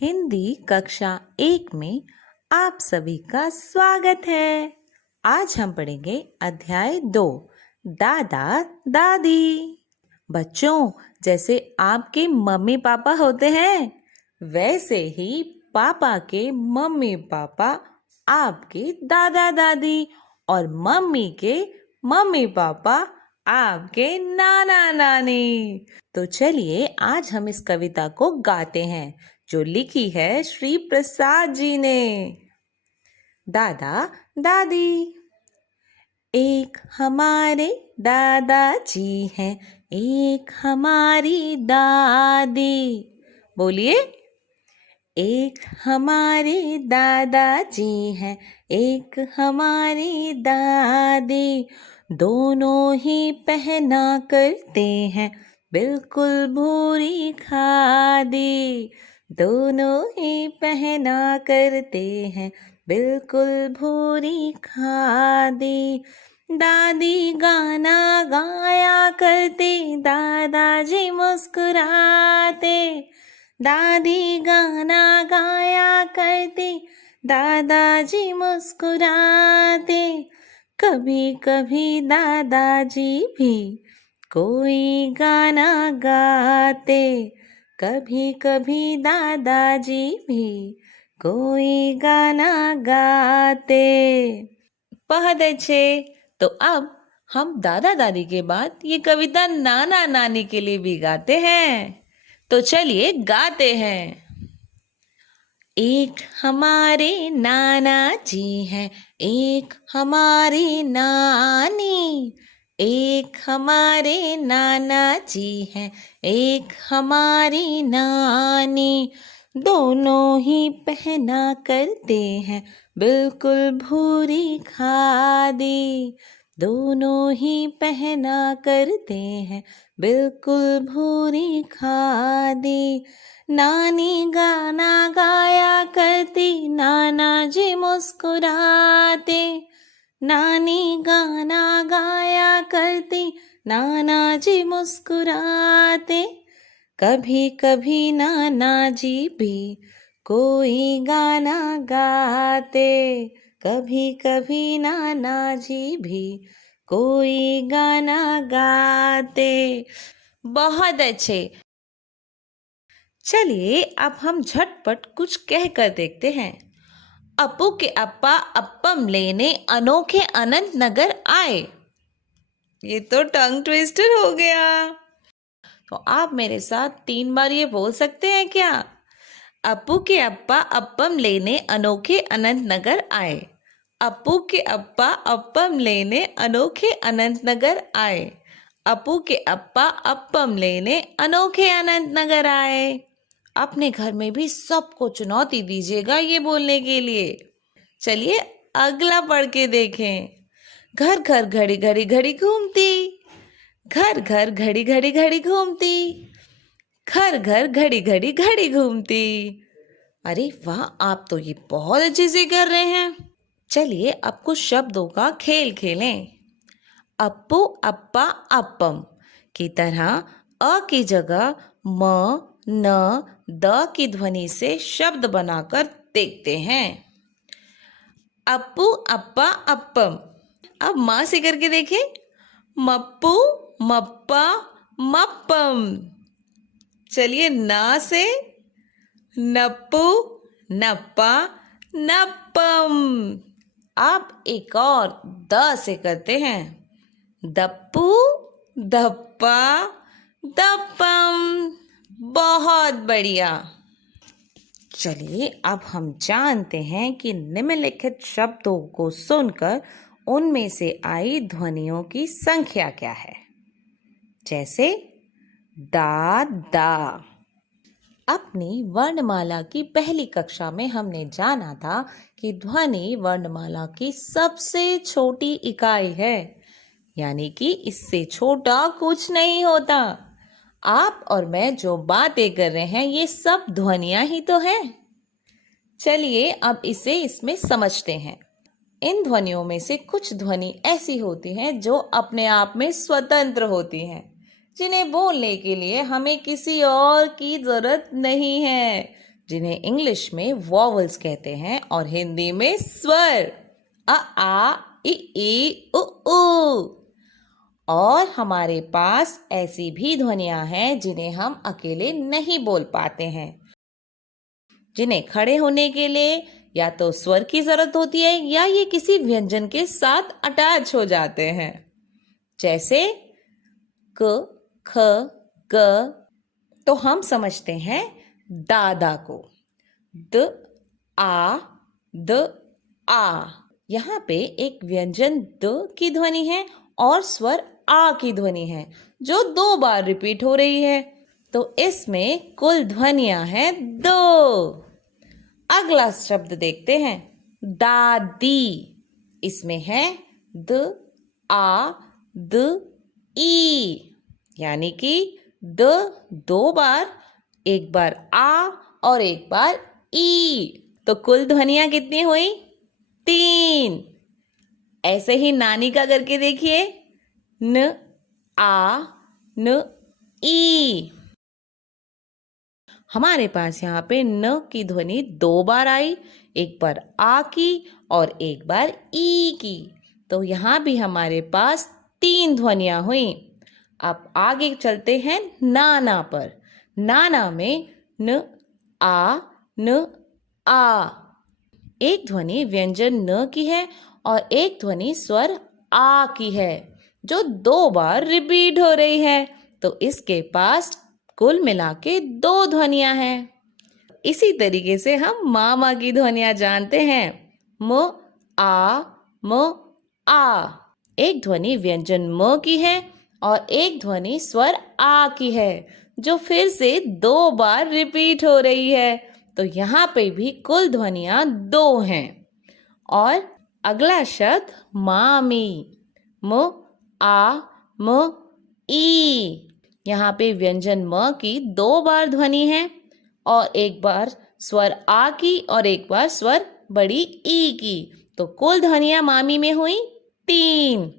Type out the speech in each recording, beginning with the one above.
हिंदी कक्षा 1 में आप सभी का स्वागत है। आज हम पढ़ेंगे अध्याय 2 दादा दादी। बच्चों, जैसे आपके मम्मी पापा होते हैं वैसे ही पापा के मम्मी पापा आपके दादा दादी और मम्मी के मम्मी पापा आपके नाना नानी। तो चलिए आज हम इस कविता को गाते हैं जो लिखी है श्री प्रसाद जी ने। दादा दादी। एक हमारे दादाजी हैं, एक हमारी दादी। बोलिए। एक हमारे दादाजी हैं, एक हमारी दादी। दोनों ही पहना करते हैं बिल्कुल भूरी खादी। दोनों ही पहना करते हैं बिल्कुल भूरी खादी। दादी गाना गाया करती, दादाजी मुस्कुराते। दादी गाना गाया करती, दादाजी मुस्कुराते। कभी कभी दादाजी भी कोई गाना गाते। कभी कभी दादाजी भी कोई गाना गाते। बहुत अच्छे। तो अब हम दादा दादी के बाद ये कविता नाना नानी के लिए भी गाते हैं। तो चलिए गाते हैं। एक हमारे नाना जी हैं, एक हमारी नानी। एक हमारे नाना जी हैं, एक हमारी नानी। दोनों ही पहना करते हैं बिल्कुल भूरी खादी। दोनों ही पहना करते हैं बिल्कुल भूरी खादी। नानी गाना गाया करती, नाना जी मुस्कुराते। नानी गाना गाया करती, नाना जी मुस्कुराते। कभी कभी नाना जी भी कोई गाना गाते। कभी कभी नाना जी भी कोई गाना गाते। बहुत अच्छे। चलिए अब हम झटपट कुछ कह कर देखते हैं। अपू के अप्पा अप्पम लेने अनोखे अनंत नगर आए। ये तो टंग ट्विस्टर हो गया। तो आप मेरे साथ 3 बार ये बोल सकते हैं क्या? अपू के अप्पा अप्पम लेने अनोखे अनंत नगर आए। अपू के अप्पा अप्पम लेने अनोखे अनंत नगर आए। अपू के अप्पा अप्पम लेने अनोखे अनंत नगर आए। अपने घर में भी सबको चुनौती दीजिएगा ये बोलने के लिए। चलिए अगला पढ़ के देखें। घर घर घड़ी घड़ी घड़ी घूमती। घर घर घड़ी घड़ी घड़ी घूमती। घर घर घड़ी घड़ी घड़ी घूमती। अरे वाह, आप तो ये बहुत अच्छे से कर रहे हैं। चलिए अब कुछ शब्दों का खेल खेलें। अप्पू अप्पा अप्पम की तरह अ की जगह म न द की ध्वनि से शब्द बनाकर देखते हैं। अप्पू अप्पा अप्पम। अब माँ से करके देखें। मप्पू मप्पा मप्पम। चलिए ना से। नप्पू नप्पा नप्पम। अब एक और द से करते हैं। दप्पू दप्पा दप्पम। बहुत बढ़िया। चलिए अब हम जानते हैं कि निम्नलिखित शब्दों को सुनकर उनमें से आई ध्वनियों की संख्या क्या है। जैसे दा दा। अपनी वर्णमाला की पहली कक्षा में हमने जाना था कि ध्वनि वर्णमाला की सबसे छोटी इकाई है, यानी कि इससे छोटा कुछ नहीं होता। आप और मैं जो बातें कर रहे हैं ये सब ध्वनियां ही तो हैं। चलिए अब इसे इसमें समझते हैं। इन ध्वनियों में से कुछ ध्वनि ऐसी होती हैं जो अपने आप में स्वतंत्र होती हैं, जिन्हें बोलने के लिए हमें किसी और की जरूरत नहीं है। जिन्हें इंग्लिश में वॉवल्स कहते हैं और हिंदी में स्वर, अ आ इ ई उ ऊ। और हमारे पास ऐसी भी ध्वनियां हैं जिन्हें हम अकेले नहीं बोल पाते हैं, जिन्हें खड़े होने के लिए या तो स्वर की जरूरत होती है या ये किसी व्यंजन के साथ अटैच हो जाते हैं, जैसे क, ख, ग। तो हम समझते हैं दादा को, द आ द आ। यहाँ पे एक व्यंजन द की ध्वनि है और स्वर आ की ध्वनि है जो 2 बार रिपीट हो रही है। तो इसमें कुल ध्वनियां हैं 2। अगला शब्द देखते हैं, दादी। इसमें है द आ द ई, यानी कि द 2 बार, एक बार आ और एक बार ई। तो कुल ध्वनियां कितनी हुई? 3। ऐसे ही नानी का करके देखिए, न आ न ई। हमारे पास यहाँ पे न की ध्वनि 2 बार आई, एक बार आ की और एक बार ई की। तो यहाँ भी हमारे पास 3 ध्वनियां हुई। अब आगे चलते हैं नाना पर। नाना में न आ न आ। एक ध्वनि व्यंजन न की है और एक ध्वनि स्वर आ की है जो 2 बार रिपीट हो रही है। तो इसके पास कुल मिला के 2 ध्वनियां हैं। इसी तरीके से हम मामा की ध्वनियां जानते हैं, म आ म आ। एक ध्वनि व्यंजन म की है और एक ध्वनि स्वर आ की है जो फिर से 2 बार रिपीट हो रही है। तो यहाँ पे भी कुल ध्वनियां 2 हैं। और अगला शब्द मामी, म आ म ई। यहाँ पे व्यंजन म की 2 बार ध्वनि है और एक बार स्वर आ की और एक बार स्वर बड़ी ई की। तो कुल ध्वनियां मामी में हुई 3।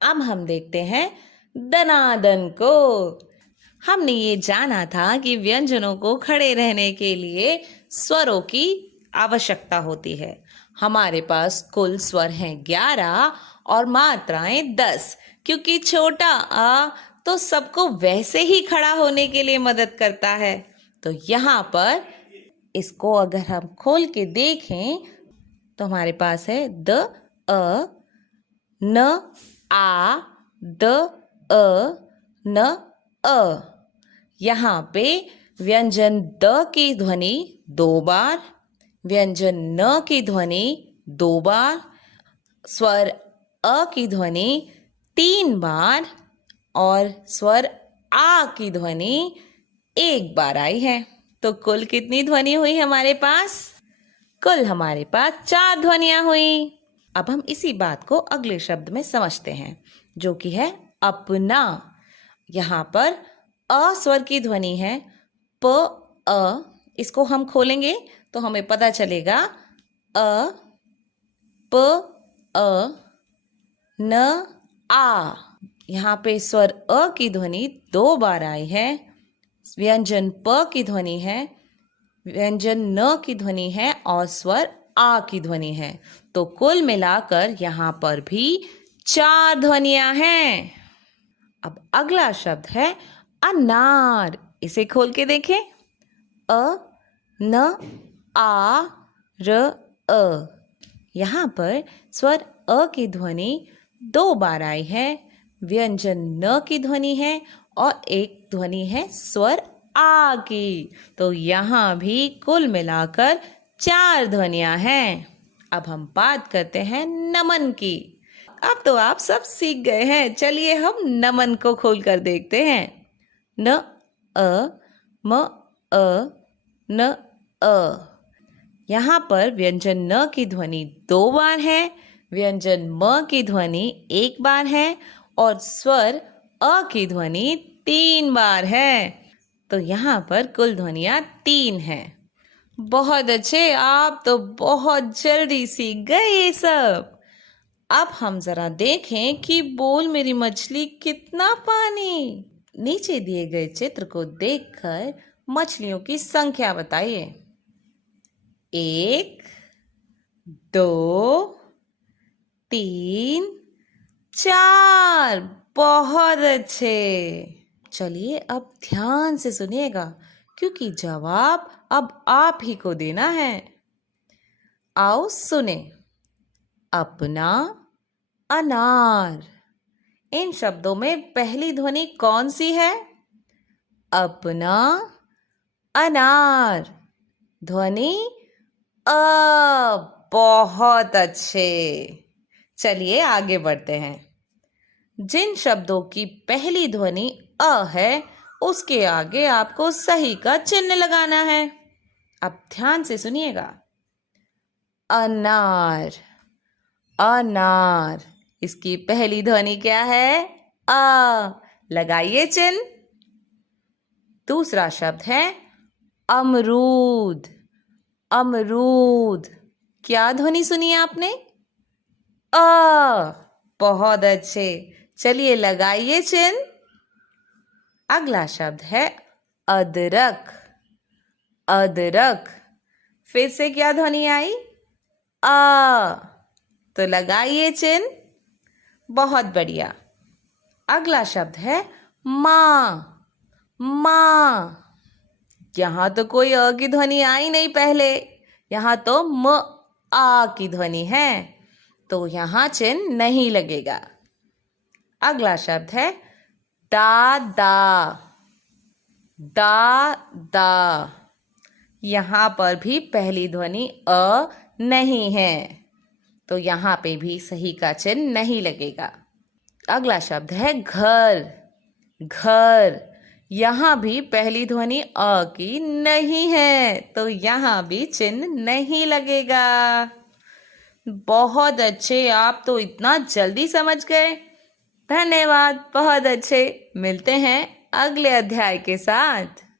अब हम देखते हैं दनादन को। हमने ये जाना था कि व्यंजनों को खड़े रहने के लिए स्वरों की आवश्यकता होती है। हमारे पास कुल स्वर हैं 11 और मात्राएं 10, क्योंकि छोटा आ तो सबको वैसे ही खड़ा होने के लिए मदद करता है। तो यहाँ पर इसको अगर हम खोल के देखें तो हमारे पास है द अ न आ द अ न अ। यहाँ पे व्यंजन द की ध्वनि 2 बार, व्यंजन न की ध्वनि 2 बार, स्वर अ की ध्वनि 3 बार और स्वर आ की ध्वनि 1 बार आई है। तो कुल कितनी ध्वनि हुई हमारे पास? कुल हमारे पास 4 ध्वनियां हुई। अब हम इसी बात को अगले शब्द में समझते हैं, जो कि है अपना। यहाँ पर अ स्वर की ध्वनि है प अ। इसको हम खोलेंगे तो हमें पता चलेगा अ प अ न आ। यहाँ पे स्वर अ की ध्वनि 2 बार आई है, व्यंजन प की ध्वनि है, व्यंजन न की ध्वनि है और स्वर आ की ध्वनि है। तो कुल मिलाकर यहाँ पर भी 4 ध्वनियां हैं। अब अगला शब्द है अनार। इसे खोल के देखें, अ न आ र अ। यहाँ पर स्वर अ की ध्वनि 2 बार आई है, व्यंजन न की ध्वनि है और एक ध्वनि है स्वर आ की। तो यहाँ भी कुल मिलाकर 4 ध्वनियां हैं। अब हम बात करते हैं नमन की। अब तो आप सब सीख गए हैं, चलिए हम नमन को खोल कर देखते हैं। न अ म अ न अ। यहाँ पर व्यंजन न की ध्वनि 2 बार है, व्यंजन म की ध्वनि 1 बार है और स्वर अ की ध्वनि 3 बार है। तो यहाँ पर कुल ध्वनियाँ 3 हैं। बहुत अच्छे, आप तो बहुत जल्दी सीख गए ये सब। अब हम जरा देखें कि बोल मेरी मछली कितना पानी। नीचे दिए गए चित्र को देखकर मछलियों की संख्या बताइए। 1, 2, 3, 4। बहुत अच्छे। चलिए अब ध्यान से सुनिएगा क्योंकि जवाब अब आप ही को देना है। आओ सुने। अपना अनार। इन शब्दों में पहली ध्वनि कौन सी है? अपना अनार। ध्वनि अ। बहुत अच्छे। चलिए आगे बढ़ते हैं। जिन शब्दों की पहली ध्वनि अ है उसके आगे आपको सही का चिन्ह लगाना है। अब ध्यान से सुनिएगा। अनार। अनार। इसकी पहली ध्वनि क्या है? अ। लगाइए चिन्ह। दूसरा शब्द है अमरूद। अमरूद। क्या ध्वनि सुनी आपने? अ। बहुत अच्छे। चलिए लगाइए चिन्ह। अगला शब्द है अदरक। अदरक। फिर से क्या ध्वनि आई? अ। तो लगाइए चिन्ह। बहुत बढ़िया। अगला शब्द है माँ। माँ। यहां तो कोई अ की ध्वनि आई नहीं पहले। यहां तो म आ की ध्वनि है, तो यहां चिन्ह नहीं लगेगा। अगला शब्द है दादा। दादा। यहां पर भी पहली ध्वनि अ नहीं है, तो यहां पे भी सही का चिन्ह नहीं लगेगा। अगला शब्द है घर। घर। यहां भी पहली ध्वनि अ की नहीं है, तो यहां भी चिन्ह नहीं लगेगा। बहुत अच्छे, आप तो इतना जल्दी समझ गए। धन्यवाद, बहुत अच्छे। मिलते हैं अगले अध्याय के साथ।